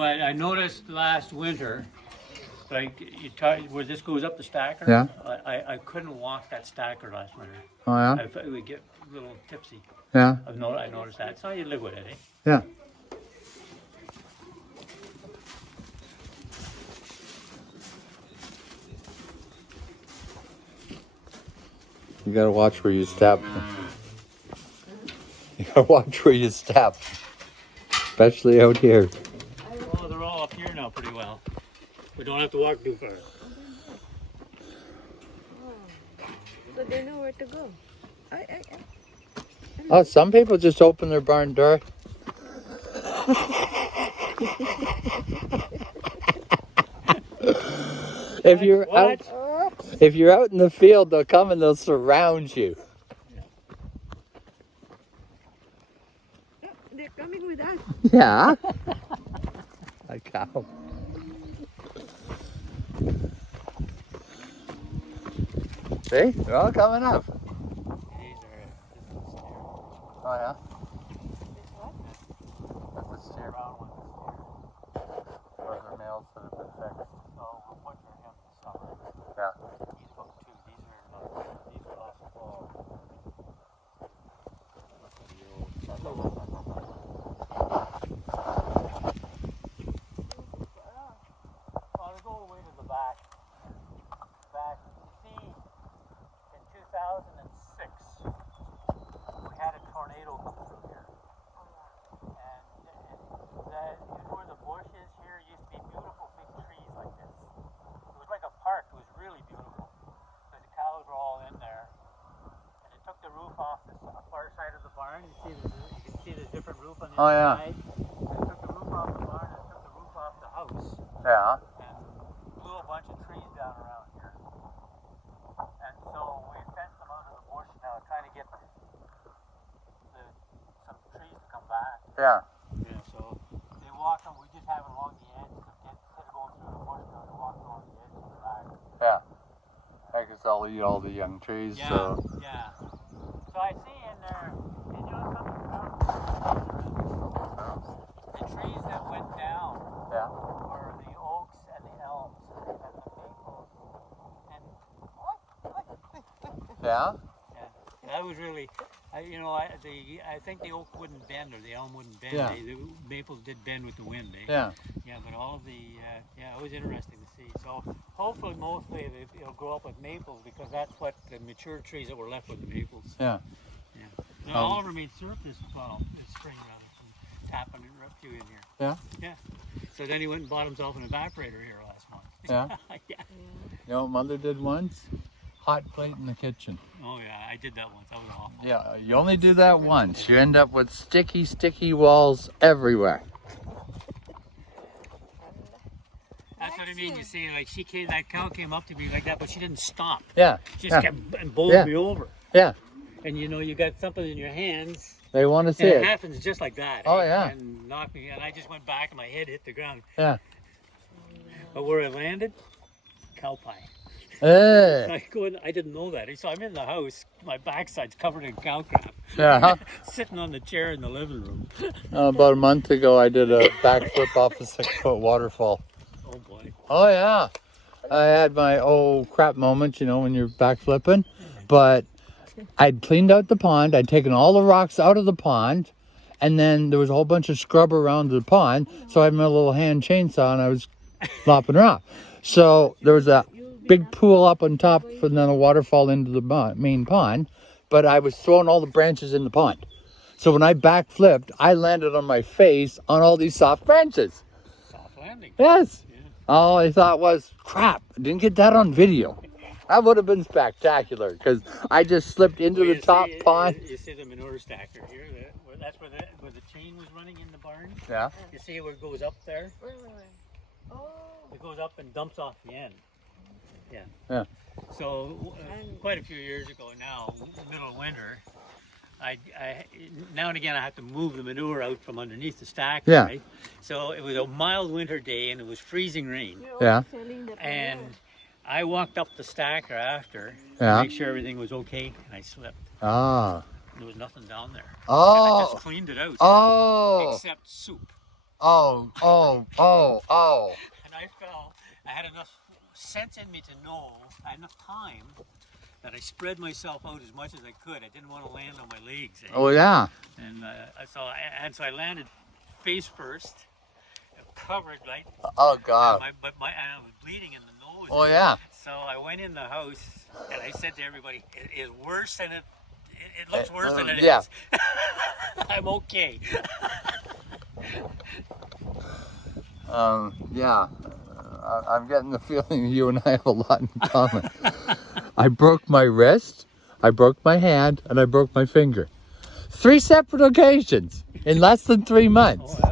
but I noticed last winter, like where this goes up the stacker. Yeah. I couldn't walk that stacker last winter. Oh yeah. I would get a little tipsy. Yeah. I noticed that. So you live with it, eh? Yeah. You gotta watch where you step. You gotta watch where you step, especially out here. Well, they're all up here now pretty well. We don't have to walk too far. So they know where to go. Oh, some people just open their barn door. If you're out in the field, they'll come and they'll surround you. Oh, they're coming with us. Yeah. A cow. See? They're all coming up. Oh yeah? That's a steer. Those are males that have been fixed. So we're butchering him this summer. Yeah. He's hooked too. These are last fall. Well, to go away to the back. You see, in 2006, we had a tornado come through here. And that, where the bush is here, used to be beautiful big trees like this. It was like a park. It was really beautiful. Because the cows were all in there. And it took the roof off the far side of the barn. You can see the different roof on the Oh, other yeah. side. It took the roof off the barn and it took the roof off the house. Yeah. And blew a bunch of trees down around here. And so we fenced them out of the bush now, trying to get some trees to come back. Yeah. Yeah, so they walk them, we just have it along the edge to get, instead of going through the bush now, they walk along the edge to the back. Yeah. I guess I'll eat all the young trees, Yeah, so. yeah. So I see in there, and you know something about the trees that went down Yeah. were the oaks and the elms and the maples and Yeah? yeah, that was really, I think the oak wouldn't bend or the elm wouldn't bend. Yeah. The maples did bend with the wind. Eh? Yeah. Yeah, but all of the, it was interesting to see. So hopefully mostly it'll grow up with maples because that's what the mature trees that were left with the maples. Yeah. Yeah. Now, Oliver made syrup this spring rather from tapping it up to in here. Yeah? Yeah. So then he went and bought himself an evaporator here last month. Yeah? Yeah. You know what Mother did once? Hot plate in the kitchen. Oh yeah, I did that once. That was awful. Yeah, you only do that once. You end up with sticky walls everywhere. That's what I mean. You see, like that cow came up to me like that, but she didn't stop. Yeah. She just kept and bowled Yeah. me over. Yeah. And you got something in your hands. They want to see And it it. happens just like that. Oh, eh? yeah. And knocked me, and I just went back, and my head hit the ground. Yeah. But where it landed, cow pie. Hey. I didn't know that. So I'm in the house. My backside's covered in cow crap. Yeah. Sitting on the chair in the living room. About a month ago, I did a backflip off a 6-foot waterfall. Oh boy. Oh, yeah. I had my crap moment, when you're backflipping. But I'd cleaned out the pond. I'd taken all the rocks out of the pond. And then there was a whole bunch of scrub around the pond. So I had my little hand chainsaw and I was lopping her off. So there was a big pool up on top and then a waterfall into the main pond. But I was throwing all the branches in the pond. So when I backflipped, I landed on my face on all these soft branches. Soft landing. Yes. Yeah. All I thought was, crap, I didn't get that on video. That would have been spectacular because I just slipped into the top pond. You see the manure stacker here. That's where the chain was running in the barn. Yeah. You see where it goes up there? Wait. Oh. It goes up and dumps off the end. Yeah. Yeah. So quite a few years ago now, middle of winter, I now and again I have to move the manure out from underneath the stack. Yeah. Right? So it was a mild winter day and it was freezing rain. Yeah. And I walked up the stacker after Yeah. to make sure everything was okay, and I slipped. Ah. There was nothing down there. I Oh. just cleaned it out. Oh. Except soup. Oh. And I fell. I had enough sense in me to know, I had enough time that I spread myself out as much as I could. I didn't want to land on my legs. Oh yeah. And so I landed face first, covered, right? Oh God. And I was bleeding in the nose. Oh yeah. So I went in the house and I said to everybody, it is worse than it looks worse than it is. Yeah. I'm okay. Yeah. I'm getting the feeling you and I have a lot in common. I broke my wrist, I broke my hand, and I broke my finger. 3 separate occasions in less than 3 months. Oh,